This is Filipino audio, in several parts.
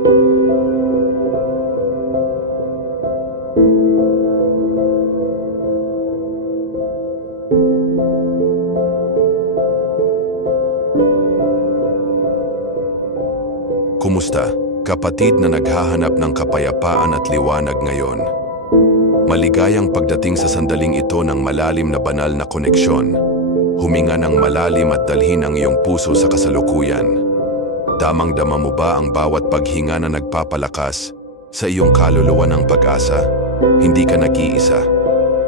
Kumusta, kapatid na naghahanap ng kapayapaan at liwanag ngayon? Maligayang pagdating sa sandaling ito ng malalim na banal na koneksyon. Huminga ng malalim at dalhin ang iyong puso sa kasalukuyan. Damang-dama mo ba ang bawat paghinga na nagpapalakas sa iyong kaluluwa ng pag-asa? Hindi ka nag-iisa.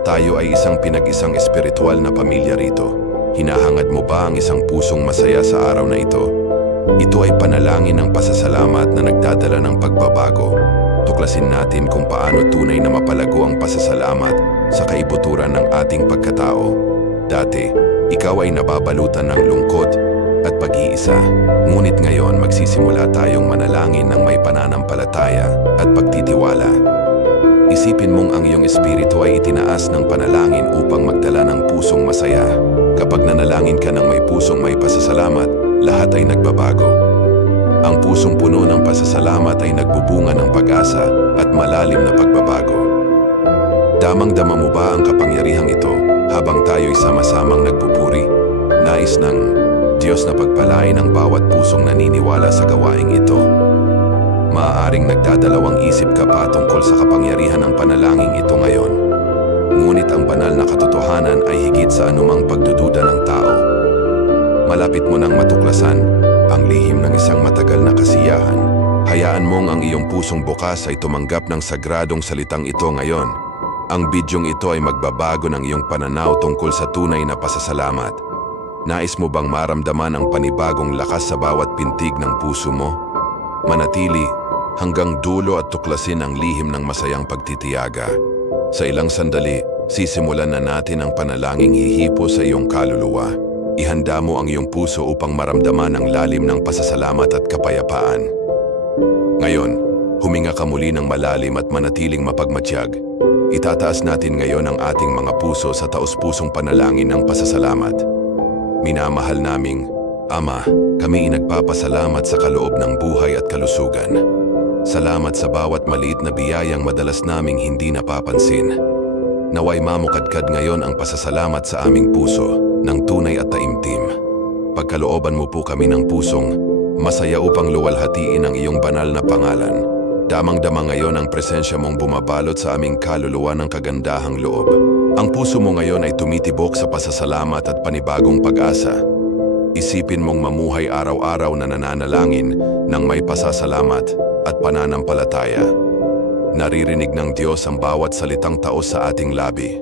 Tayo ay isang pinag-isang espiritual na pamilya rito. Hinahangad mo ba ang isang pusong masaya sa araw na ito? Ito ay panalangin ng pasasalamat na nagdadala ng pagbabago. Tuklasin natin kung paano tunay na mapalago ang pasasalamat sa kaibuturan ng ating pagkatao. Dati, ikaw ay nababalutan ng lungkot at pag-iisa. Ngunit ngayon magsisimula tayong manalangin ng may pananampalataya at pagtitiwala. Isipin mong ang iyong espiritu ay itinaas ng panalangin upang magdala ng pusong masaya. Kapag nanalangin ka ng may pusong may pasasalamat, lahat ay nagbabago. Ang pusong puno ng pasasalamat ay nagbubunga ng pag-asa at malalim na pagbabago. Damang-dama mo ba ang kapangyarihang ito habang tayo'y sama-samang nagpupuri? Nais ng Diyos na pagpalain ang bawat pusong naniniwala sa gawaing ito. Maaaring nagdadalawang isip ka pa tungkol sa kapangyarihan ng panalangin ito ngayon. Ngunit ang banal na katotohanan ay higit sa anumang pagdududa ng tao. Malapit mo nang matuklasan ang lihim ng isang matagal na kasiyahan. Hayaan mong ang iyong pusong bukas ay tumanggap ng sagradong salitang ito ngayon. Ang bidyong ito ay magbabago ng iyong pananaw tungkol sa tunay na pasasalamat. Nais mo bang maramdaman ang panibagong lakas sa bawat pintig ng puso mo? Manatili hanggang dulo at tuklasin ang lihim ng masayang pagtitiyaga. Sa ilang sandali, sisimulan na natin ang panalangin hihipo sa iyong kaluluwa. Ihanda mo ang iyong puso upang maramdaman ang lalim ng pasasalamat at kapayapaan. Ngayon, huminga ka muli ng malalim at manatiling mapagmatiyag. Itataas natin ngayon ang ating mga puso sa taos-pusong panalangin ng pasasalamat. Minamahal naming Ama, kami nagpapasalamat sa kaloob ng buhay at kalusugan. Salamat sa bawat maliit na biyayang madalas naming hindi napapansin. Naway mamukadkad ngayon ang pasasalamat sa aming puso ng tunay at taimtim. Pagkalooban mo po kami ng pusong masaya upang luwalhatiin ang iyong banal na pangalan. Damang-dama ngayon ang presensya mong bumabalot sa aming kaluluwa ng kagandahang loob. Ang puso mo ngayon ay tumitibok sa pasasalamat at panibagong pag-asa. Isipin mong mamuhay araw-araw na nananalangin ng may pasasalamat at pananampalataya. Naririnig ng Diyos ang bawat salitang taos sa ating labi.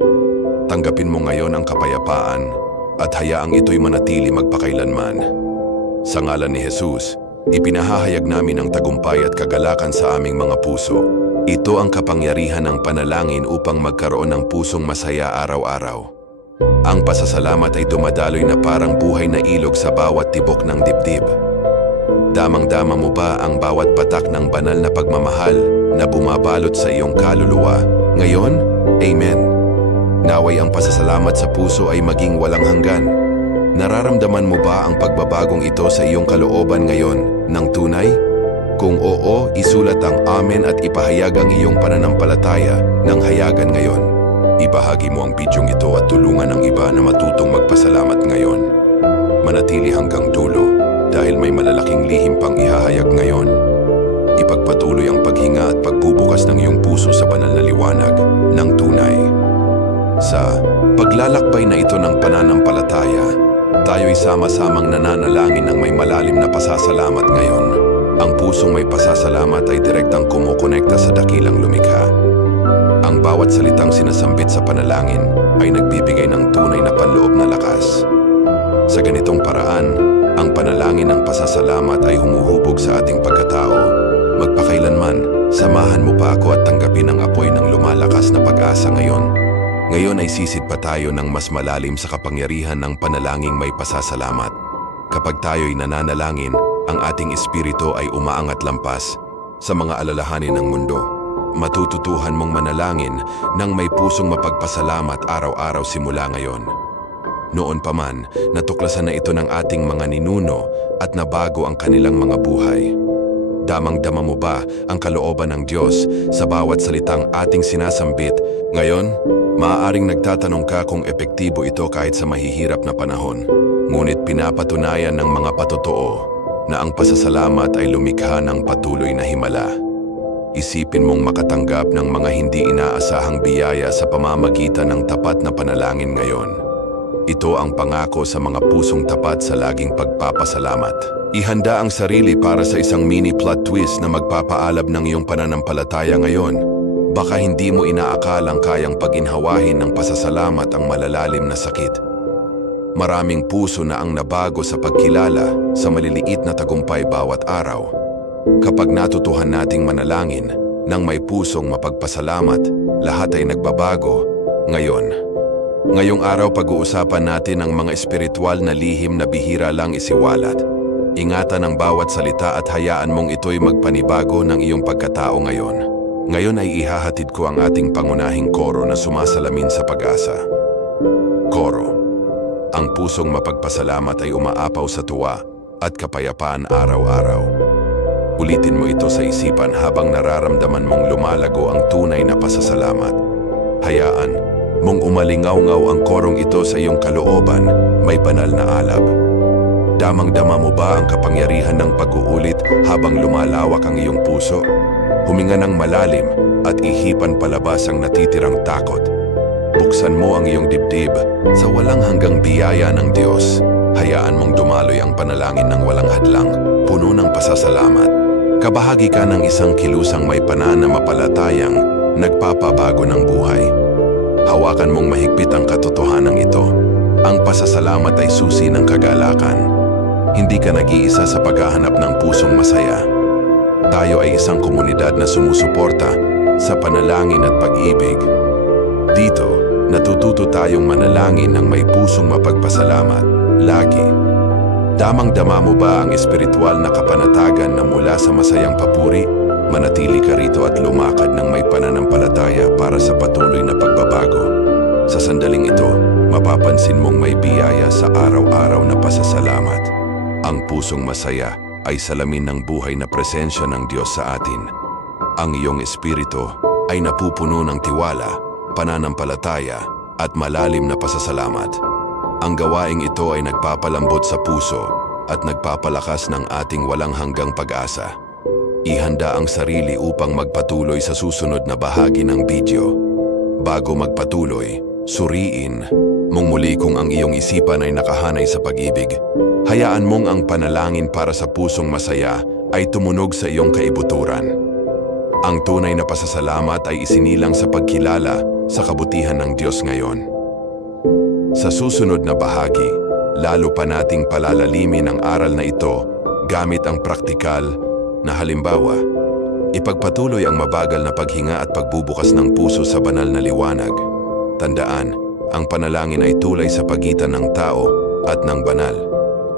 Tanggapin mo ngayon ang kapayapaan at hayaang ito'y manatili magpakailanman. Sa ngalan ni Jesus, ipinahahayag namin ang tagumpay at kagalakan sa aming mga puso. Ito ang kapangyarihan ng panalangin upang magkaroon ng pusong masaya araw-araw. Ang pasasalamat ay dumadaloy na parang buhay na ilog sa bawat tibok ng dibdib. Damang-dama mo ba ang bawat patak ng banal na pagmamahal na bumabalot sa iyong kaluluwa? Ngayon, Amen. Naway ang pasasalamat sa puso ay maging walang hanggan. Nararamdaman mo ba ang pagbabagong ito sa iyong kalooban ngayon ng tunay? Kung oo, isulat ang Amen at ipahayag ang iyong pananampalataya ng hayagan ngayon. Ibahagi mo ang bidyong ito at tulungan ang iba na matutong magpasalamat ngayon. Manatili hanggang dulo dahil may malalaking lihim pang ihahayag ngayon. Ipagpatuloy ang paghinga at pagbubukas ng iyong puso sa banal na liwanag ng tunay. Sa paglalakbay na ito ng pananampalataya, tayo'y sama-samang nananalangin ng may malalim na pasasalamat ngayon. Ang pusong may pasasalamat ay direktang kumukonekta sa dakilang lumikha. Ang bawat salitang sinasambit sa panalangin ay nagbibigay ng tunay na panloob na lakas. Sa ganitong paraan, ang panalangin ng pasasalamat ay humuhubog sa ating pagkatao. Magpakailanman, samahan mo pa ako at tanggapin ang apoy ng lumalakas na pag-asa ngayon. Ngayon ay sisid pa tayo ng mas malalim sa kapangyarihan ng panalangin may pasasalamat. Kapag tayo'y nananalangin, ang ating espiritu ay umaangat lampas sa mga alalahanin ng mundo. Matututuhan mong manalangin ng may pusong mapagpasalamat araw-araw simula ngayon. Noon pa man, natuklasan na ito ng ating mga ninuno at nabago ang kanilang mga buhay. Damang-dama mo ba ang kalooban ng Diyos sa bawat salitang ating sinasambit? Ngayon, maaaring nagtatanong ka kung epektibo ito kahit sa mahihirap na panahon. Ngunit pinapatunayan ng mga patotoo na ang pasasalamat ay lumikha ng patuloy na himala. Isipin mong makatanggap ng mga hindi inaasahang biyaya sa pamamagitan ng tapat na panalangin ngayon. Ito ang pangako sa mga pusong tapat sa laging pagpapasalamat. Ihanda ang sarili para sa isang mini plot twist na magpapaalab ng iyong pananampalataya ngayon. Baka hindi mo inaakalang kayang paginhawahin ng pasasalamat ang malalalim na sakit. Maraming puso na ang nabago sa pagkilala sa maliliit na tagumpay bawat araw. Kapag natutuhan nating manalangin ng may pusong mapagpasalamat, lahat ay nagbabago. Ngayong araw pag-uusapan natin ang mga espiritual na lihim na bihira lang isiwalat. Ingatan ang bawat salita at hayaan mong ito'y magpanibago ng iyong pagkatao ngayon. Ngayon ay ihahatid ko ang ating pangunahing koro na sumasalamin sa pag-asa. Koro. Ang pusong mapagpasalamat ay umaapaw sa tuwa at kapayapaan araw-araw. Ulitin mo ito sa isipan habang nararamdaman mong lumalago ang tunay na pasasalamat. Hayaan mong umalingaw-ngaw ang korong ito sa iyong kalooban, may banal na alab. Damang-dama mo ba ang kapangyarihan ng pag-uulit habang lumalawak ang iyong puso? Huminga ng malalim at ihipan palabas ang natitirang takot. Buksan mo ang iyong dibdib sa walang hanggang biyaya ng Diyos. Hayaan mong dumaloy ang panalangin ng walang hadlang, puno ng pasasalamat. Kabahagi ka ng isang kilusang may pananampalatayang nagpapabago ng buhay. Hawakan mong mahigpit ang katotohanan ito. Ang pasasalamat ay susi ng kagalakan. Hindi ka nag-iisa sa paghahanap ng pusong masaya. Tayo ay isang komunidad na sumusuporta sa panalangin at pag-ibig. Dito, natututo tayong manalangin ng may pusong mapagpasalamat, lagi. Damang-dama mo ba ang espiritual na kapanatagan na mula sa masayang papuri? Manatili ka rito at lumakad ng may pananampalataya para sa patuloy na pagbabago. Sa sandaling ito, mapapansin mong may biyaya sa araw-araw na pasasalamat. Ang pusong masaya ay salamin ng buhay na presensya ng Diyos sa atin. Ang iyong espiritu ay napupuno ng tiwala, pananampalataya at malalim na pasasalamat. Ang gawaing ito ay nagpapalambot sa puso at nagpapalakas ng ating walang hanggang pag-asa. Ihanda ang sarili upang magpatuloy sa susunod na bahagi ng video. Bago magpatuloy, suriin mong muli kung ang iyong isipan ay nakahanay sa pag-ibig. Hayaan mong ang panalangin para sa pusong masaya ay tumunog sa iyong kaibuturan. Ang tunay na pasasalamat ay isinilang sa pagkilala sa kabutihan ng Diyos ngayon. Sa susunod na bahagi, lalo pa nating palalalimin ang aral na ito gamit ang praktikal na halimbawa. Ipagpatuloy ang mabagal na paghinga at pagbubukas ng puso sa banal na liwanag. Tandaan, ang panalangin ay tulay sa pagitan ng tao at ng banal.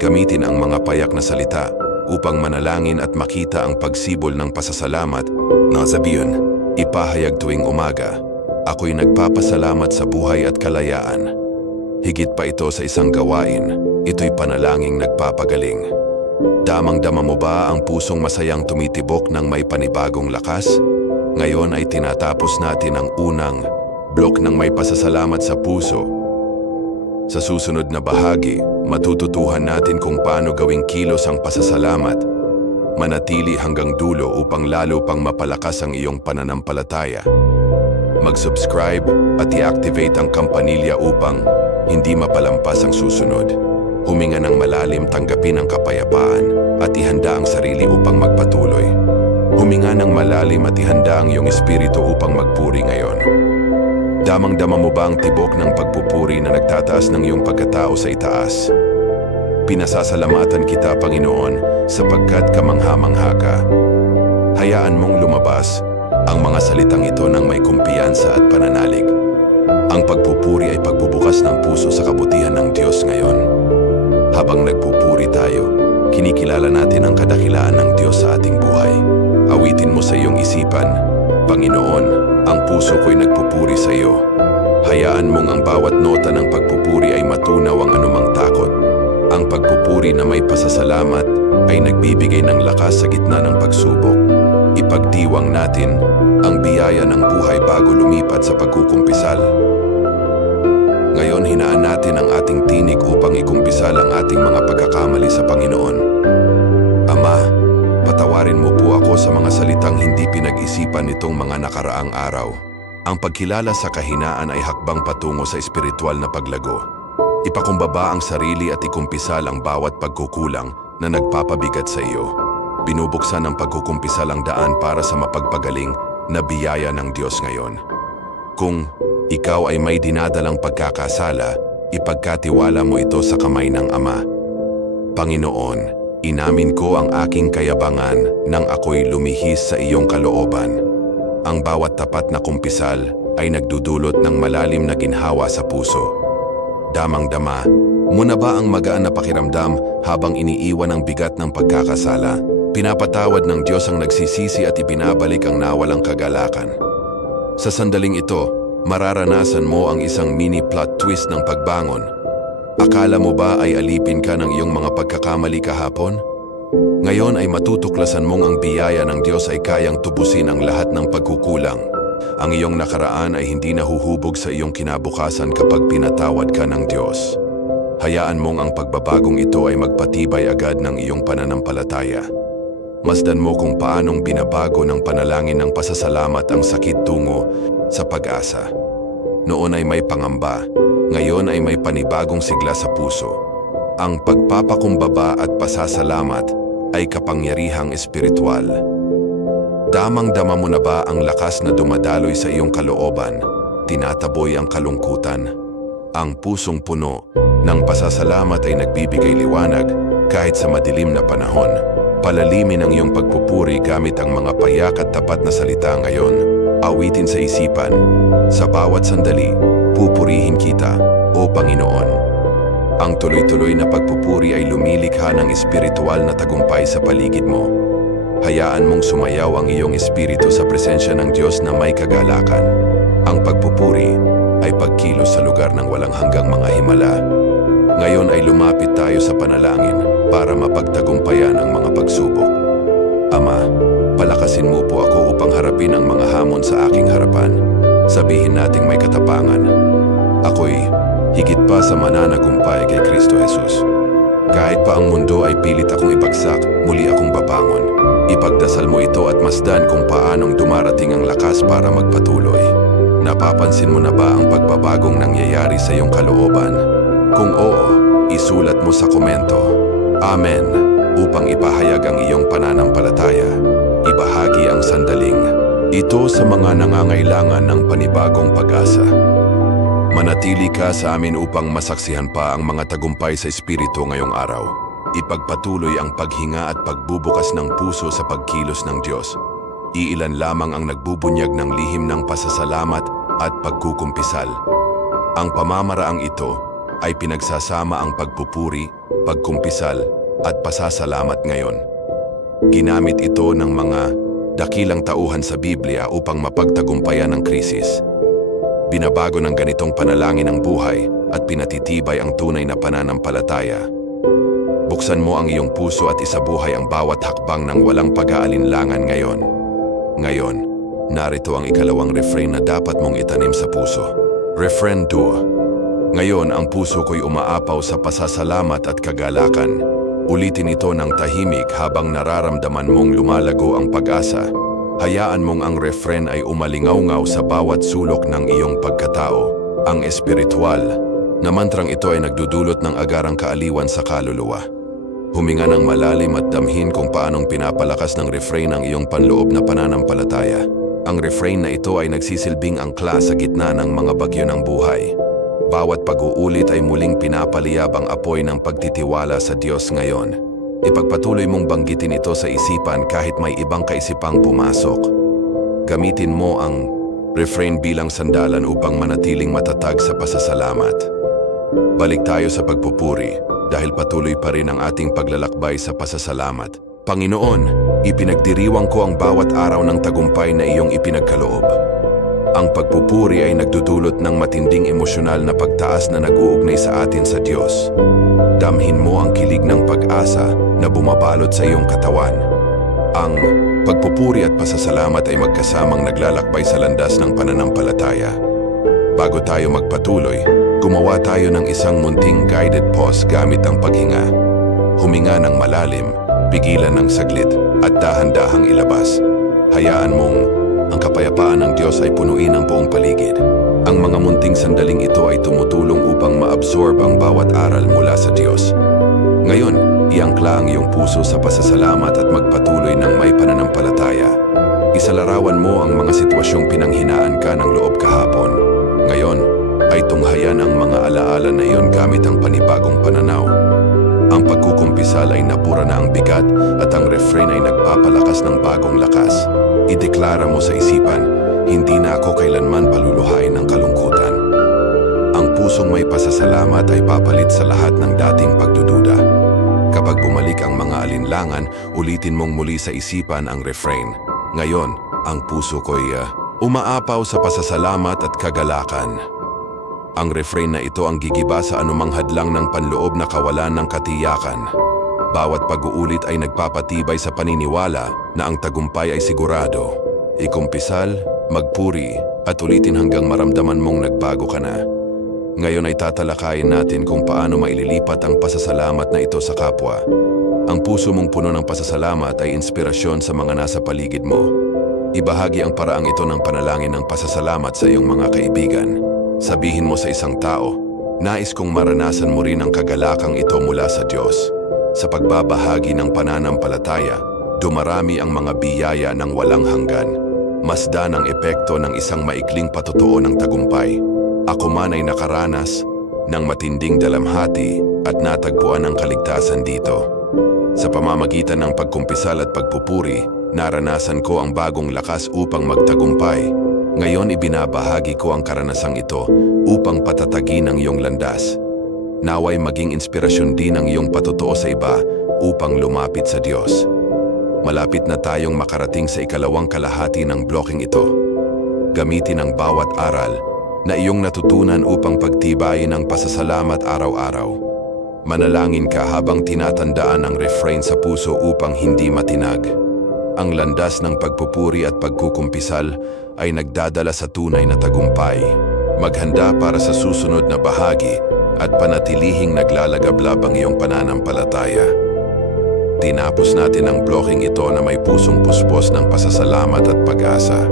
Gamitin ang mga payak na salita upang manalangin at makita ang pagsibol ng pasasalamat. Nasabiyon, ipahayag tuwing umaga, ako'y nagpapasalamat sa buhay at kalayaan. Higit pa ito sa isang gawain, ito'y panalangin nagpapagaling. Damang-dama mo ba ang pusong masayang tumitibok ng may panibagong lakas? Ngayon ay tinatapos natin ang unang blok ng may pasasalamat sa puso. Sa susunod na bahagi, matututuhan natin kung paano gawing kilos ang pasasalamat. Manatili hanggang dulo upang lalo pang mapalakas ang iyong pananampalataya. Mag-subscribe at i-activate ang kampanilya upang hindi mapalampas ang susunod. Huminga ng malalim, tanggapin ang kapayapaan at ihanda ang sarili upang magpatuloy. Huminga ng malalim at ihanda ang iyong espiritu upang magpuri ngayon. Damang-dama mo ba ang tibok ng pagpupuri na nagtataas ng iyong pagkatao sa itaas? Pinasasalamatan kita, Panginoon, sapagkat kamangha-mangha ka. Hayaan mong lumabas ang mga salitang ito ng may kumpiyansa at pananalig. Ang pagpupuri ay pagbubukas ng puso sa kabutihan ng Diyos ngayon. Habang nagpupuri tayo, kinikilala natin ang kadakilaan ng Diyos sa ating buhay. Awitin mo sa iyong isipan, Panginoon, ang puso ko'y nagpupuri sa iyo. Hayaan mong ang bawat nota ng pagpupuri ay matunaw ang anumang takot. Ang pagpupuri na may pasasalamat ay nagbibigay ng lakas sa gitna ng pagsubok. Ipagdiwang natin ang biyaya ng buhay bago lumipat sa pagkukumpisal. Ngayon, hinaan natin ang ating tinig upang ikumpisal ang ating mga pagkakamali sa Panginoon. Ama, patawarin mo po ako sa mga salitang hindi pinag-isipan nitong mga nakaraang araw. Ang pagkilala sa kahinaan ay hakbang patungo sa espiritual na paglago. Ipakumbaba ang sarili at ikumpisal ang bawat pagkukulang na nagpapabigat sa iyo. Binubuksan ng pagkukumpisal ang daan para sa mapagpagaling na biyaya ng Diyos ngayon. Kung ikaw ay may dinadalang pagkakasala, ipagkatiwala mo ito sa kamay ng Ama. Panginoon, inamin ko ang aking kayabangan nang ako'y lumihis sa iyong kalooban. Ang bawat tapat na kumpisal ay nagdudulot ng malalim na ginhawa sa puso. Damang-dama, muna ba ang magaan na pakiramdam habang iniiwan ang bigat ng pagkakasala? Pinapatawad ng Diyos ang nagsisisi at ibinabalik ang nawalang kagalakan. Sa sandaling ito, mararanasan mo ang isang mini plot twist ng pagbangon. Akala mo ba ay alipin ka ng iyong mga pagkakamali kahapon? Ngayon ay matutuklasan mong ang biyaya ng Diyos ay kayang tubusin ang lahat ng pagkukulang. Ang iyong nakaraan ay hindi nahuhubog sa iyong kinabukasan kapag pinatawad ka ng Diyos. Hayaan mong ang pagbabagong ito ay magpatibay agad ng iyong pananampalataya. Masdan mo kung paanong binabago ng panalangin ng pasasalamat ang sakit tungo sa pag-asa. Noon ay may pangamba, ngayon ay may panibagong sigla sa puso. Ang pagpapakumbaba at pasasalamat ay kapangyarihang espiritual. Damang-dama mo na ba ang lakas na dumadaloy sa iyong kalooban? Tinataboy ang kalungkutan. Ang pusong puno ng pasasalamat ay nagbibigay liwanag kahit sa madilim na panahon. Palalimin ang iyong pagpupuri gamit ang mga payak at tapat na salita ngayon. Awitin sa isipan. Sa bawat sandali, pupurihin kita, O Panginoon. Ang tuloy-tuloy na pagpupuri ay lumilikha ng espiritual na tagumpay sa paligid mo. Hayaan mong sumayaw ang iyong espiritu sa presensya ng Diyos na may kagalakan. Ang pagpupuri ay pagkilos sa lugar ng walang hanggang mga himala. Ngayon ay lumapit tayo sa panalangin para mapagtagumpayan ang mga pagsubok. Ama, palakasin mo po ako upang harapin ang mga hamon sa aking harapan. Sabihin nating may katapangan. Ako'y higit pa sa mananagumpay kay Kristo Jesus. Kahit pa ang mundo ay pilit akong ibagsak, muli akong babangon. Ipagdasal mo ito at masdan kung paanong dumarating ang lakas para magpatuloy. Napapansin mo na ba ang pagbabagong nangyayari sa iyong kalooban? Kung oo, isulat mo sa komento, Amen, upang ipahayag ang iyong pananampalataya. Ibahagi ang sandaling ito sa mga nangangailangan ng panibagong pag-asa. Manatili ka sa amin upang masaksihan pa ang mga tagumpay sa Espiritu ngayong araw. Ipagpatuloy ang paghinga at pagbubukas ng puso sa pagkilos ng Diyos. Iilan lamang ang nagbubunyag ng lihim ng pasasalamat at pagkukumpisal. Ang pamamaraang ito ay pinagsasama ang pagpupuri, pagkumpisal at pasasalamat ngayon. Ginamit ito ng mga dakilang tauhan sa Biblia upang mapagtagumpayan ang krisis. Binabago ng ganitong panalangin ang buhay at pinatitibay ang tunay na pananampalataya. Buksan mo ang iyong puso at isabuhay ang bawat hakbang ng walang pag-aalinlangan ngayon. Ngayon, narito ang ikalawang refrain na dapat mong itanim sa puso. Refrain 2. Ngayon ang puso ko'y umaapaw sa pasasalamat at kagalakan. Ulitin ito ng tahimik habang nararamdaman mong lumalago ang pag-asa. Hayaan mong ang refrain ay umalingaw-ngaw sa bawat sulok ng iyong pagkatao. Ang espiritual na mantrang ito ay nagdudulot ng agarang kaaliwan sa kaluluwa. Huminga ng malalim at damhin kung paanong pinapalakas ng refrain ang iyong panloob na pananampalataya. Ang refrain na ito ay nagsisilbing angkla sa gitna ng mga bagyo ng buhay. Bawat pag-uulit ay muling pinapaliyab ang apoy ng pagtitiwala sa Diyos ngayon. Ipagpatuloy mong banggitin ito sa isipan kahit may ibang kaisipang pumasok. Gamitin mo ang refrain bilang sandalan upang manatiling matatag sa pasasalamat. Balik tayo sa pagpupuri dahil patuloy pa rin ang ating paglalakbay sa pasasalamat. Panginoon, ipinagdiriwang ko ang bawat araw ng tagumpay na iyong ipinagkaloob. Ang pagpupuri ay nagdudulot ng matinding emosyonal na pagtaas na nag-uugnay sa atin sa Diyos. Damhin mo ang kilig ng pag-asa na bumabalot sa iyong katawan. Ang Pagpupuri at pasasalamat ay magkasamang naglalakbay sa landas ng pananampalataya. Bago tayo magpatuloy, gumawa tayo ng isang munting guided pause gamit ang paghinga. Huminga ng malalim, pigilan ng saglit, at dahan-dahang ilabas. Hayaan mong ang kapayapaan ng Diyos ay punuin ang buong paligid. Ang mga munting sandaling ito ay tumutulong upang maabsorb ang bawat aral mula sa Diyos. Ngayon, iangkla ang iyong puso sa pasasalamat at magpatuloy ng may pananampalataya. Isalarawan mo ang mga sitwasyong pinanghinaan ka ng loob kahapon. Ngayon, ay tunghayan ang mga alaala na iyon gamit ang panibagong pananaw. Ang pagkukumpisal ay napura na ang bigat at ang refrain ay nagpapalakas ng bagong lakas. Ideklara mo sa isipan, hindi na ako kailanman paluluhain ng kalungkutan. Ang pusong may pasasalamat ay papalit sa lahat ng dating pagdududa. Kapag bumalik ang mga alinlangan, ulitin mong muli sa isipan ang refrain. Ngayon, ang puso ko'y umaapaw sa pasasalamat at kagalakan. Ang refrain na ito ang gigiba sa anumang hadlang ng panloob na kawalan ng katiyakan. Bawat pag-uulit ay nagpapatibay sa paniniwala na ang tagumpay ay sigurado. Ikumpisal, magpuri, at ulitin hanggang maramdaman mong nagbago ka na. Ngayon ay tatalakayin natin kung paano maililipat ang pasasalamat na ito sa kapwa. Ang puso mong puno ng pasasalamat ay inspirasyon sa mga nasa paligid mo. Ibahagi ang paraang ito ng panalangin ng pasasalamat sa iyong mga kaibigan. Sabihin mo sa isang tao, nais kong maranasan mo rin ang kagalakang ito mula sa Diyos. Sa pagbabahagi ng pananampalataya, dumarami ang mga biyaya ng walang hanggan. Masdan ang epekto ng isang maikling patotoo ng tagumpay. Ako man ay nakaranas ng matinding dalamhati at natagpuan ang kaligtasan dito. Sa pamamagitan ng pagkumpisal at pagpupuri, naranasan ko ang bagong lakas upang magtagumpay. Ngayon ibinabahagi ko ang karanasang ito upang patatagin ang iyong landas. Naway maging inspirasyon din ang iyong patotoo sa iba upang lumapit sa Diyos. Malapit na tayong makarating sa ikalawang kalahati ng blocking ito. Gamitin ang bawat aral na iyong natutunan upang pagtibayin ang pasasalamat araw-araw. Manalangin ka habang tinatandaan ang refrain sa puso upang hindi matinag. Ang landas ng pagpupuri at pagkukumpisal ay nagdadala sa tunay na tagumpay. Maghanda para sa susunod na bahagi at panatilihing naglalagablab ang iyong pananampalataya. Tinapos natin ang blocking ito na may pusong puspos ng pasasalamat at pag-asa.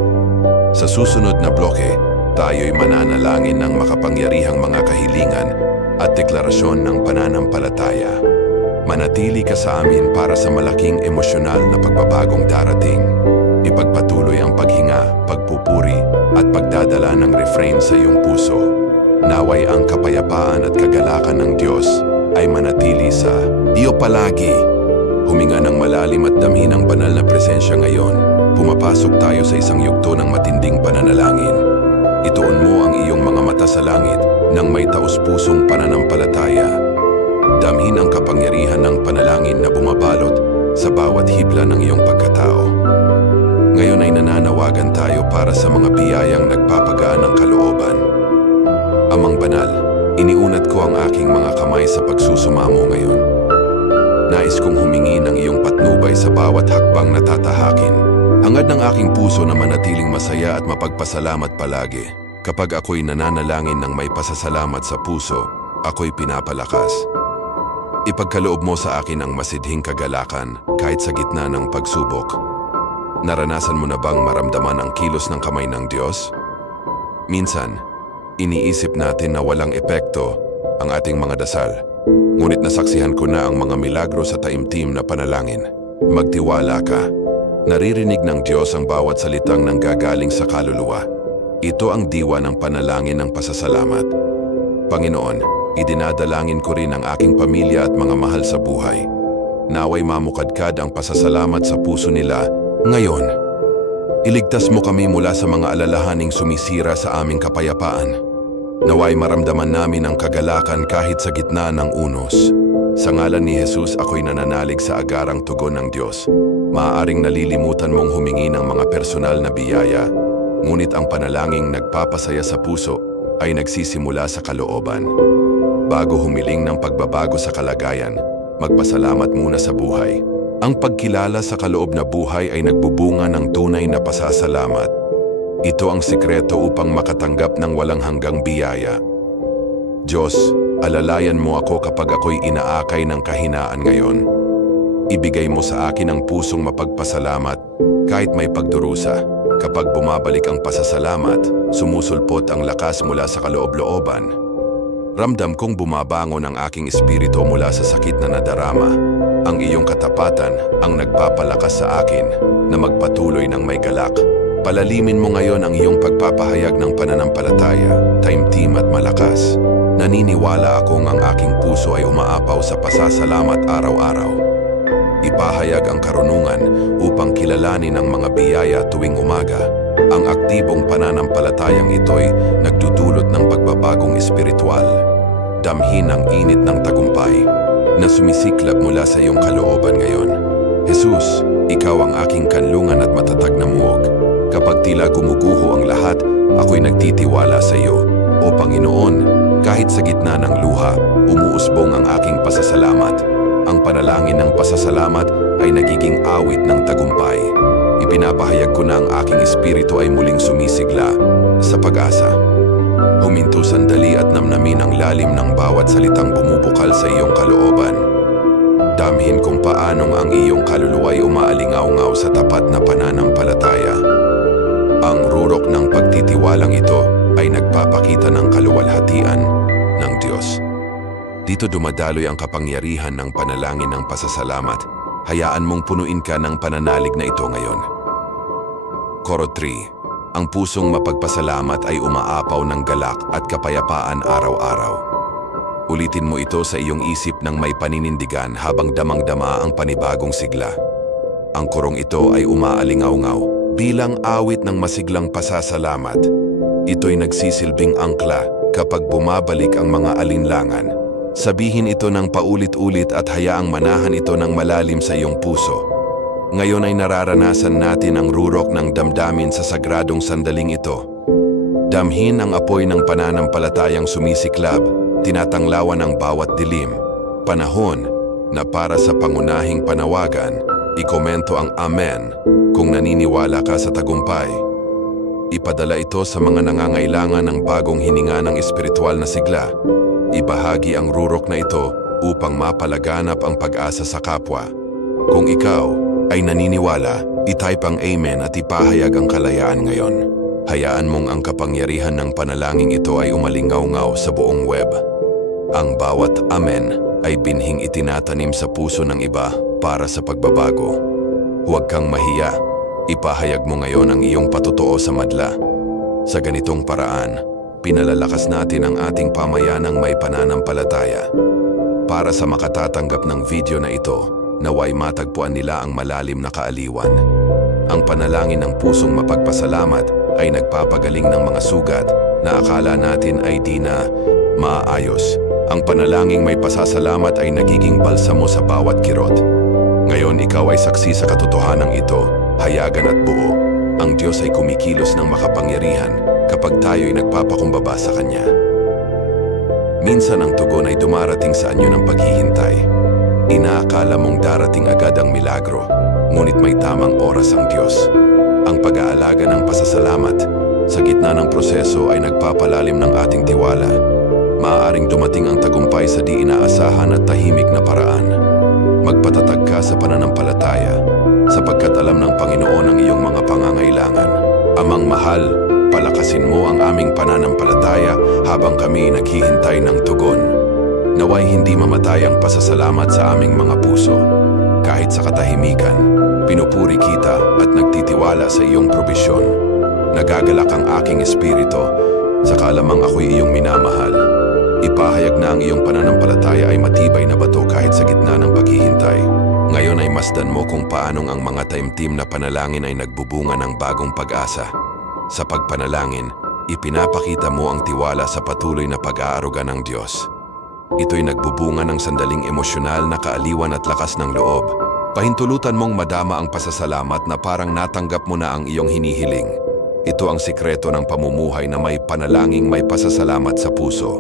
Sa susunod na bloke, tayo'y mananalangin ng makapangyarihang mga kahilingan at deklarasyon ng pananampalataya. Manatili ka sa amin para sa malaking emosyonal na pagbabagong darating. Ipagpatuloy ang paghinga, pagpupuri at pagdadala ng refrain sa iyong puso. Naway ang kapayapaan at kagalakan ng Diyos ay manatili sa iyo palagi. Huminga ng malalim at damhin ang banal na presensya ngayon. Pumapasok tayo sa isang yugto ng matinding pananalangin. Ituon mo ang iyong mga mata sa langit nang may taus-pusong pananampalataya. Damhin ang kapangyarihan ng panalangin na bumabalot sa bawat hibla ng iyong pagkatao. Ngayon ay nananawagan tayo para sa mga biyayang nagpapagaan ng kalooban. Amang banal, iniunat ko ang aking mga kamay sa pagsusumamo ngayon. Nais kong humingi ng iyong patnubay sa bawat hakbang na tatahakin. Hangad ng aking puso na manatiling masaya at mapagpasalamat palagi. Kapag ako'y nananalangin ng may pasasalamat sa puso, ako'y pinapalakas. Ipagkaloob mo sa akin ang masidhing kagalakan kahit sa gitna ng pagsubok. Naranasan mo na bang maramdaman ang kilos ng kamay ng Diyos? Minsan, iniisip natin na walang epekto ang ating mga dasal. Ngunit nasaksihan ko na ang mga milagro sa taimtim na panalangin. Magtiwala ka. Naririnig ng Diyos ang bawat salitang nanggagaling sa kaluluwa. Ito ang diwa ng panalangin ng pasasalamat. Panginoon, idinadalangin ko rin ang aking pamilya at mga mahal sa buhay. Naway mamukadkad ang pasasalamat sa puso nila ngayon. Iligtas mo kami mula sa mga alalahaning sumisira sa aming kapayapaan. Naway maramdaman namin ang kagalakan kahit sa gitna ng unos. Sa ngalan ni Jesus ako'y nananalig sa agarang tugon ng Diyos. Maaaring nalilimutan mong humingi ng mga personal na biyaya, ngunit ang panalangin nagpapasaya sa puso ay nagsisimula sa kalooban. Bago humiling ng pagbabago sa kalagayan, magpasalamat muna sa buhay. Ang pagkilala sa kaloob na buhay ay nagbubunga ng tunay na pasasalamat. Ito ang sikreto upang makatanggap ng walang hanggang biyaya. Diyos, alalayan mo ako kapag ako'y inaakay ng kahinaan ngayon. Ibigay mo sa akin ang pusong mapagpasalamat kahit may pagdurusa. Kapag bumabalik ang pasasalamat, sumusulpot ang lakas mula sa kaloob-looban. Ramdam kong bumabangon ang aking espiritu mula sa sakit na nadarama. Ang iyong katapatan ang nagpapalakas sa akin na magpatuloy ng may galak. Palalimin mo ngayon ang iyong pagpapahayag ng pananampalataya, taimtim at malakas. Naniniwala akong ang aking puso ay umaapaw sa pasasalamat araw-araw. Ipahayag ang karunungan upang kilalanin ang mga biyaya tuwing umaga. Ang aktibong pananampalatayang ito'y nagdudulot ng pagbabagong espiritual. Damhin ang init ng tagumpay na sumisiklab mula sa iyong kalooban ngayon. Jesus, ikaw ang aking kanlungan at matatag na muog. Kapag tila gumuguho ang lahat, ako'y nagtitiwala sa iyo. O Panginoon, kahit sa gitna ng luha, umuusbong ang aking pasasalamat. Ang panalangin ng pasasalamat ay nagiging awit ng tagumpay. Ipinapahayag ko na ang aking espiritu ay muling sumisigla sa pag-asa. Huminto sandali at namnamin ang lalim ng bawat salitang bumubukal sa iyong kalooban. Damhin kung paanong ang iyong kaluluwa ay umaalingaw-ngaw sa tapat na pananampalataya. Ang rurok ng pagtitiwalang ito ay nagpapakita ng kaluwalhatian ng Diyos. Dito dumadaloy ang kapangyarihan ng panalangin ng pasasalamat. Hayaan mong punuin ka ng pananalig na ito ngayon. Coro 3. Ang pusong mapagpasalamat ay umaapaw ng galak at kapayapaan araw-araw. Ulitin mo ito sa iyong isip ng may paninindigan habang damang-dama ang panibagong sigla. Ang kurong ito ay umaalingaw-ngaw bilang awit ng masiglang pasasalamat. Ito'y nagsisilbing angkla kapag bumabalik ang mga alinlangan. Sabihin ito ng paulit-ulit at hayaang manahan ito ng malalim sa iyong puso. Ngayon ay nararanasan natin ang rurok ng damdamin sa sagradong sandaling ito. Damhin ang apoy ng pananampalatayang sumisiklab, tinatanglawan ang bawat dilim. Panahon na para sa pangunahing panawagan, ikomento ang Amen kung naniniwala ka sa tagumpay. Ipadala ito sa mga nangangailangan ng bagong hininga ng espiritual na sigla. Ibahagi ang rurok na ito upang mapalaganap ang pag-asa sa kapwa. Kung ikaw ay naniniwala, itype ang Amen at ipahayag ang kalayaan ngayon. Hayaan mong ang kapangyarihan ng panalangin ito ay umalingaw-ngaw sa buong web. Ang bawat Amen ay binhing itinatanim sa puso ng iba para sa pagbabago. Huwag kang mahiya. Ipahayag mo ngayon ang iyong patotoo sa madla. Sa ganitong paraan, pinalalakas natin ang ating pamayanang may pananampalataya. Para sa makatatanggap ng video na ito, naway matagpuan nila ang malalim na kaaliwan. Ang panalangin ng pusong mapagpasalamat ay nagpapagaling ng mga sugat na akala natin ay di na maayos. Ang panalangin may pasasalamat ay nagiging balsamo sa bawat kirot. Ngayon ikaw ay saksi sa katotohanan ito, hayagan at buo. Ang Diyos ay kumikilos ng makapangyarihan kapag tayo'y nagpapakumbaba sa Kanya. Minsan ang tugon ay dumarating sa anyo ng paghihintay. Inaakala mong darating agad ang milagro, ngunit may tamang oras ang Diyos. Ang pag-aalaga ng pasasalamat sa gitna ng proseso ay nagpapalalim ng ating tiwala. Maaaring dumating ang tagumpay sa di inaasahan at tahimik na paraan. Magpatatag ka sa pananampalataya, sapagkat alam ng Panginoon ang iyong mga pangangailangan. Amang mahal, palakasin mo ang aming pananampalataya habang kami naghihintay ng tugon. Naway hindi mamatay ang pasasalamat sa aming mga puso. Kahit sa katahimikan, pinupuri kita at nagtitiwala sa iyong probisyon. Nagagalak ang aking espiritu, sa kalamang ako'y iyong minamahal. Ipahayag na ang iyong pananampalataya ay matibay na bato kahit sa gitna ng paghihintay. Ngayon ay masdan mo kung paanong ang mga taimtim na panalangin ay nagbubunga ng bagong pag-asa. Sa pagpanalangin, ipinapakita mo ang tiwala sa patuloy na pag-aaruga ng Diyos. Ito'y nagbubunga ng sandaling emosyonal na kaaliwan at lakas ng loob. Pahintulutan mong madama ang pasasalamat na parang natanggap mo na ang iyong hinihiling. Ito ang sikreto ng pamumuhay na may panalangin may pasasalamat sa puso.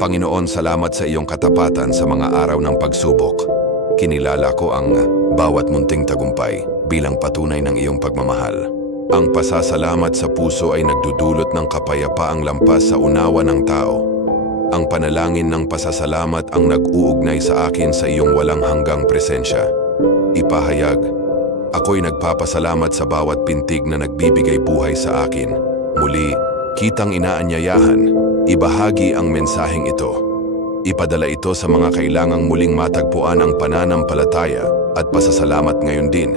Panginoon, salamat sa iyong katapatan sa mga araw ng pagsubok. Kinilala ko ang bawat munting tagumpay bilang patunay ng iyong pagmamahal. Ang pasasalamat sa puso ay nagdudulot ng kapayapaang lampas sa unawa ng tao. Ang panalangin ng pasasalamat ang nag-uugnay sa akin sa iyong walang hanggang presensya. Ipahayag, ako'y nagpapasalamat sa bawat pintig na nagbibigay buhay sa akin. Muli, kitang inaanyayahan, ibahagi ang mensaheng ito. Ipadala ito sa mga kailangang muling matagpuan ang pananampalataya at pasasalamat ngayon din.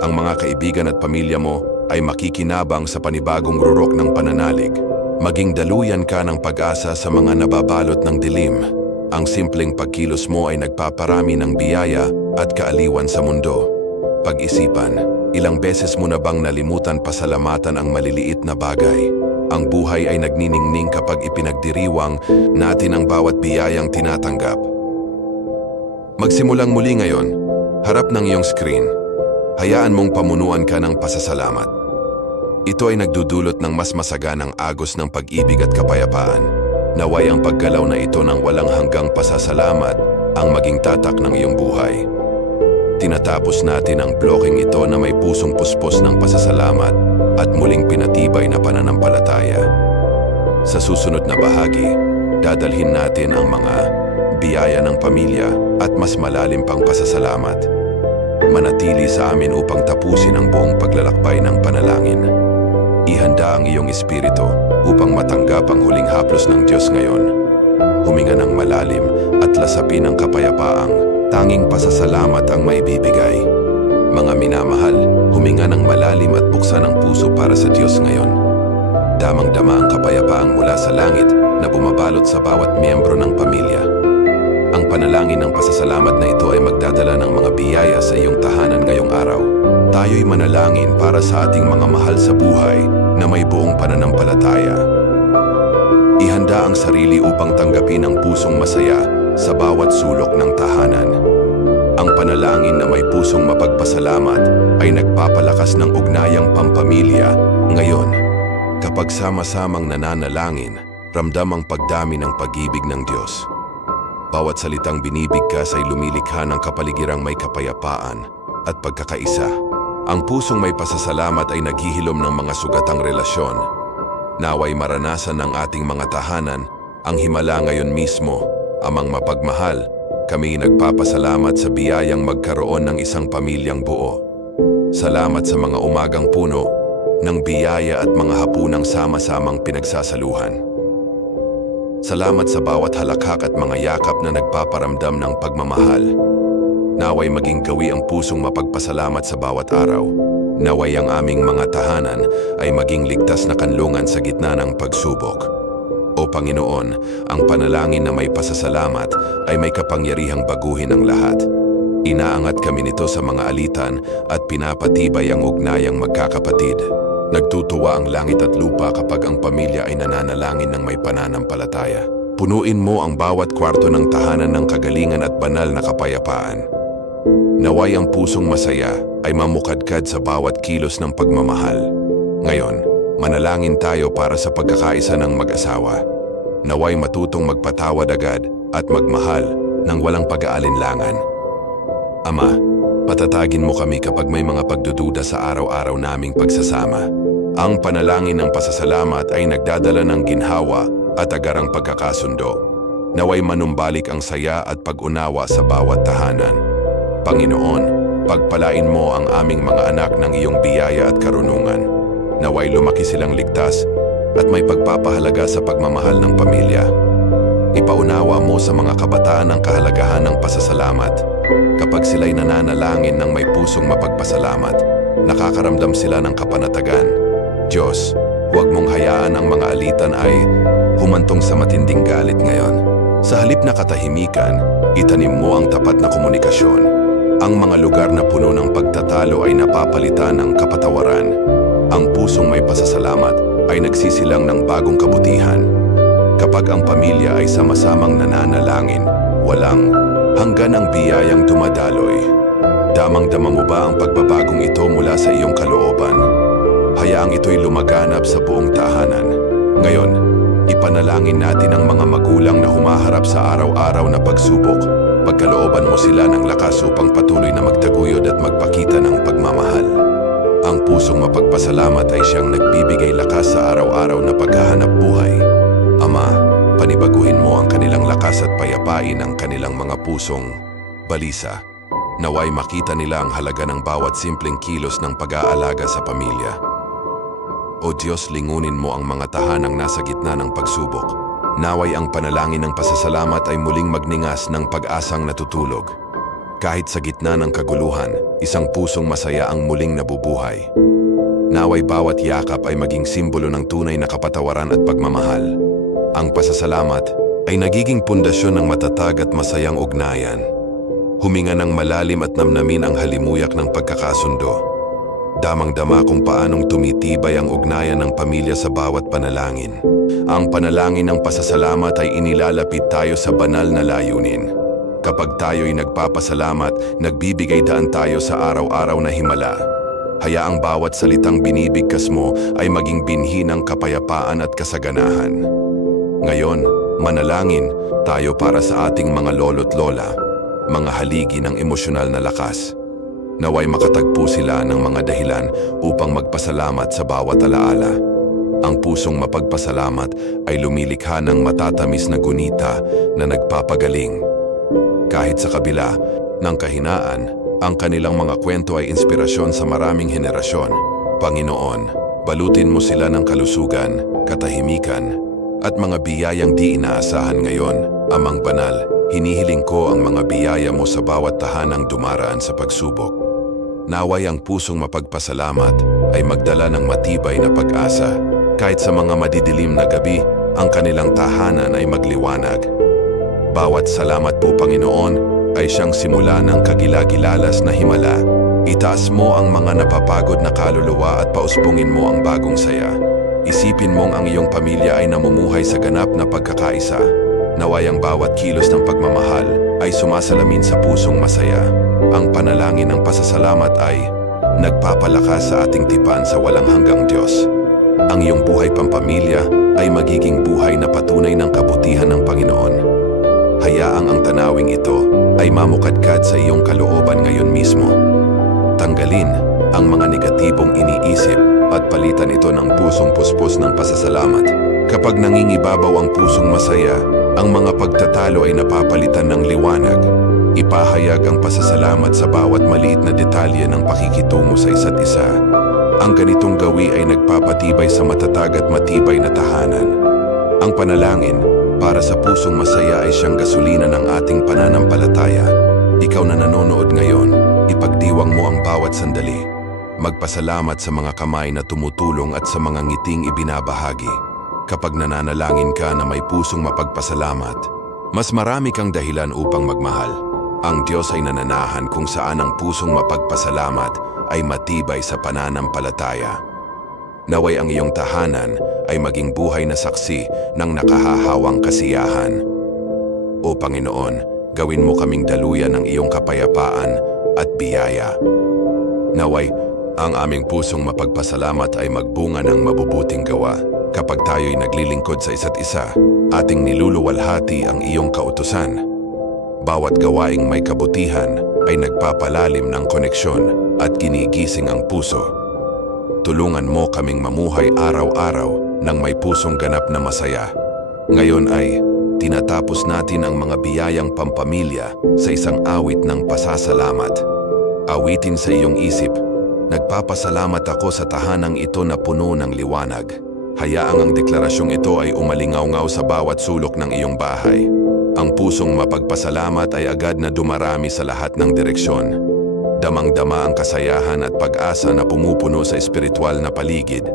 Ang mga kaibigan at pamilya mo ay makikinabang sa panibagong rurok ng pananalig. Maging daluyan ka ng pag-asa sa mga nababalot ng dilim. Ang simpleng pagkilos mo ay nagpaparami ng biyaya at kaaliwan sa mundo. Pag-isipan, ilang beses mo na bang nalimutan pasalamatan ang maliliit na bagay? Ang buhay ay nagniningning kapag ipinagdiriwang natin ang bawat biyayang tinatanggap. Magsimulang muli ngayon, harap ng iyong screen. Hayaan mong pamunuan ka ng pasasalamat. Ito ay nagdudulot ng mas masaganang agos ng pag-ibig at kapayapaan. Naway ang paggalaw na ito ng walang hanggang pasasalamat ang maging tatak ng iyong buhay. Tinatapos natin ang blocking ito na may pusong puspos ng pasasalamat at muling pinatibay na pananampalataya. Sa susunod na bahagi, dadalhin natin ang mga biyaya ng pamilya at mas malalim pang pasasalamat. Manatili sa amin upang tapusin ang buong paglalakbay ng panalangin. Ihanda ang iyong espiritu upang matanggap ang huling haplos ng Diyos ngayon. Huminga ng malalim at lasapin ang kapayapaang tanging pasasalamat ang maibibigay. Mga minamahal, huminga ng malalim at buksan ang puso para sa Diyos ngayon. Damang-dama ang kapayapaang mula sa langit na bumabalot sa bawat miyembro ng pamilya. Ang panalangin ng pasasalamat na ito ay magdadala ng mga biyaya sa iyong tahanan ngayong araw. Tayo'y manalangin para sa ating mga mahal sa buhay na may buong pananampalataya. Ihanda ang sarili upang tanggapin ang pusong masaya sa bawat sulok ng tahanan. Ang panalangin na may pusong mapagpasalamat ay nagpapalakas ng ugnayang pampamilya ngayon. Kapag sama-samang nananalangin, ramdam ang pagdami ng pag-ibig ng Diyos. Bawat salitang binibigkas ay lumilikha ng kapaligirang may kapayapaan at pagkakaisa. Ang pusong may pasasalamat ay naghihilom ng mga sugatang relasyon. Naway maranasan ng ating mga tahanan ang himala ngayon mismo. Amang mapagmahal, kami nagpapasalamat sa biyayang magkaroon ng isang pamilyang buo. Salamat sa mga umagang puno ng biyaya at mga hapunang sama-samang pinagsasaluhan. Salamat sa bawat halakhak at mga yakap na nagpaparamdam ng pagmamahal. Naway maging gawi ang pusong mapagpasalamat sa bawat araw. Naway ang aming mga tahanan ay maging ligtas na kanlungan sa gitna ng pagsubok. O Panginoon, ang panalangin na may pasasalamat ay may kapangyarihang baguhin ang lahat. Inaangat kami nito sa mga alitan at pinapatibay ang ugnayang magkakapatid. Nagtutuwa ang langit at lupa kapag ang pamilya ay nananalangin ng may pananampalataya. Punuin mo ang bawat kwarto ng tahanan ng kagalingan at banal na kapayapaan. Naway ang pusong masaya ay mamukadkad sa bawat kilos ng pagmamahal. Ngayon, manalangin tayo para sa pagkakaisa ng mag-asawa. Naway matutong magpatawad agad at magmahal ng walang pag-aalinlangan. Ama, patatagin mo kami kapag may mga pagdududa sa araw-araw naming pagsasama. Ang panalangin ng pasasalamat ay nagdadala ng ginhawa at agarang pagkakasundo. Naway manumbalik ang saya at pag-unawa sa bawat tahanan. Panginoon, pagpalain mo ang aming mga anak ng iyong biyaya at karunungan. Naway lumaki silang ligtas at may pagpapahalaga sa pagmamahal ng pamilya. Ipaunawa mo sa mga kabataan ang kahalagahan ng pasasalamat. Kapag sila'y nananalangin ng may pusong mapagpasalamat, nakakaramdam sila ng kapanatagan. Diyos, huwag mong hayaan ang mga alitan ay humantong sa matinding galit ngayon. Sa halip na katahimikan, itanim mo ang tapat na komunikasyon. Ang mga lugar na puno ng pagtatalo ay napapalitan ng kapatawaran. Ang pusong may pasasalamat ay nagsisilang ng bagong kabutihan. Kapag ang pamilya ay sama-samang nananalangin, walang hanggan ang biyayang dumadaloy. Damang-dama mo ba ang pagbabagong ito mula sa iyong kalooban? Hayaang ito'y lumaganap sa buong tahanan. Ngayon, ipanalangin natin ang mga magulang na humaharap sa araw-araw na pagsubok. Pagkalooban mo sila ng lakas upang patuloy na magtaguyod at magpakita ng pagmamahal. Ang pusong mapagpasalamat ay siyang nagbibigay lakas sa araw-araw na paghahanap buhay. Ama, panibaguhin mo ang kanilang lakas at payapain ang kanilang mga pusong balisa. Naway makita nila ang halaga ng bawat simpleng kilos ng pag-aalaga sa pamilya. O Diyos, lingunin mo ang mga tahanang nasa gitna ng pagsubok. Naway ang panalangin ng pasasalamat ay muling magningas ng pag-asang natutulog. Kahit sa gitna ng kaguluhan, isang pusong masaya ang muling nabubuhay. Naway bawat yakap ay maging simbolo ng tunay na kapatawaran at pagmamahal. Ang pasasalamat ay nagiging pundasyon ng matatag at masayang ugnayan. Huminga ng malalim at namnamin ang halimuyak ng pagkakasundo. Damang-dama kung paanong tumitibay ang ugnayan ng pamilya sa bawat panalangin. Ang panalangin ng pasasalamat ay inilalapit tayo sa banal na layunin. Kapag tayo'y nagpapasalamat, nagbibigay daan tayo sa araw-araw na himala. Hayaang bawat salitang binibigkas mo ay maging binhi ng kapayapaan at kasaganahan. Ngayon, manalangin tayo para sa ating mga lolo't lola, mga haligi ng emosyonal na lakas. Naway makatagpo sila ng mga dahilan upang magpasalamat sa bawat alaala. Ang pusong mapagpasalamat ay lumilikha ng matatamis na gunita na nagpapagaling. Kahit sa kabila ng kahinaan, ang kanilang mga kwento ay inspirasyon sa maraming henerasyon. Panginoon, balutin mo sila ng kalusugan, katahimikan, at mga biyayang di inaasahan ngayon. Amang banal, hinihiling ko ang mga biyaya mo sa bawat tahanang dumaraan sa pagsubok. Naway ang pusong mapagpasalamat ay magdala ng matibay na pag-asa. Kahit sa mga madidilim na gabi, ang kanilang tahanan ay magliwanag. Bawat salamat po, Panginoon, ay siyang simula ng kagilagilalas na himala. Itaas mo ang mga napapagod na kaluluwa at pauspungin mo ang bagong saya. Isipin mong ang iyong pamilya ay namumuhay sa ganap na pagkakaisa. Naway ang bawat kilos ng pagmamahal ay sumasalamin sa pusong masaya. Ang panalangin ng pasasalamat ay nagpapalakas sa ating tipan sa walang hanggang Diyos. Ang iyong buhay pampamilya ay magiging buhay na patunay ng kabutihan ng Panginoon. Hayaang ang tanawing ito ay mamukadkad sa iyong kalooban ngayon mismo. Tanggalin ang mga negatibong iniisip at palitan ito ng pusong puspos ng pasasalamat. Kapag nangingibabaw ang pusong masaya, ang mga pagtatalo ay napapalitan ng liwanag. Ipahayag ang pasasalamat sa bawat maliit na detalye ng pakikitungo sa isa't isa. Ang ganitong gawi ay nagpapatibay sa matatag at matibay na tahanan. Ang panalangin para sa pusong masaya ay siyang gasolina ng ating pananampalataya. Ikaw na nanonood ngayon, ipagdiwang mo ang bawat sandali. Magpasalamat sa mga kamay na tumutulong at sa mga ngiting ibinabahagi. Kapag nananalangin ka na may pusong mapagpasalamat, mas marami kang dahilan upang magmahal. Ang Diyos ay nananahan kung saan ang pusong mapagpasalamat ay matibay sa pananampalataya. Naway ang iyong tahanan ay maging buhay na saksi ng nakahahawang kasiyahan. O Panginoon, gawin mo kaming daluyan ng iyong kapayapaan at biyaya. Naway, ang aming pusong mapagpasalamat ay magbunga ng mabubuting gawa. Kapag tayo'y naglilingkod sa isa't isa, ating niluluwalhati ang iyong kautusan. Bawat gawaing may kabutihan ay nagpapalalim ng koneksyon at ginigising ang puso. Tulungan mo kaming mamuhay araw-araw ng may pusong ganap na masaya. Ngayon ay tinatapos natin ang mga biyayang pampamilya sa isang awit ng pasasalamat. Awitin sa iyong isip, nagpapasalamat ako sa tahanang ito na puno ng liwanag. Hayaang ang deklarasyong ito ay umalingaw-ngaw sa bawat sulok ng iyong bahay. Ang pusong mapagpasalamat ay agad na dumarami sa lahat ng direksyon. Damang-dama ang kasayahan at pag-asa na pumupuno sa espiritual na paligid.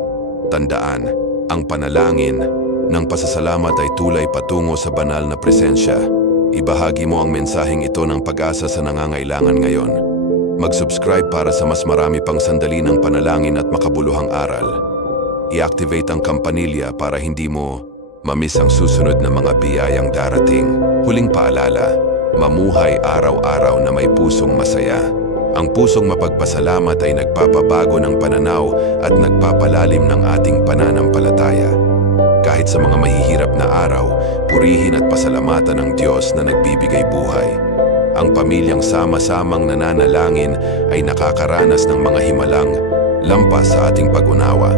Tandaan, ang panalangin ng pasasalamat ay tulay patungo sa banal na presensya. Ibahagi mo ang mensaheng ito ng pag-asa sa nangangailangan ngayon. Mag-subscribe para sa mas marami pang sandali ng panalangin at makabuluhang aral. I-activate ang kampanilya para hindi mo mamiss ang susunod na mga biyayang darating. Huling paalala, mamuhay araw-araw na may pusong masaya. Ang pusong mapagpasalamat ay nagpapabago ng pananaw at nagpapalalim ng ating pananampalataya. Kahit sa mga mahihirap na araw, purihin at pasalamatan ang Diyos na nagbibigay buhay. ang pamilyang sama-samang nananalangin ay nakakaranas ng mga himalang lampas sa ating pag-unawa.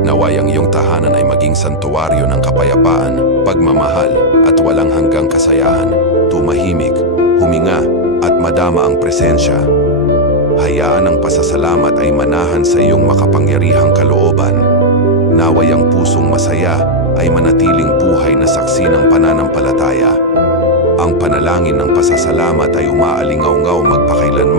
Naway ang iyong tahanan ay maging santuwaryo ng kapayapaan, pagmamahal at walang hanggang kasayahan. Tumahimik, huminga at madama ang presensya. Hayaan ang pasasalamat ay manahan sa iyong makapangyarihang kalooban. Naway ang pusong masaya ay manatiling buhay na saksi ng pananampalataya. Ang panalangin ng pasasalamat ay umaalingaw-ngaw magpakailanman.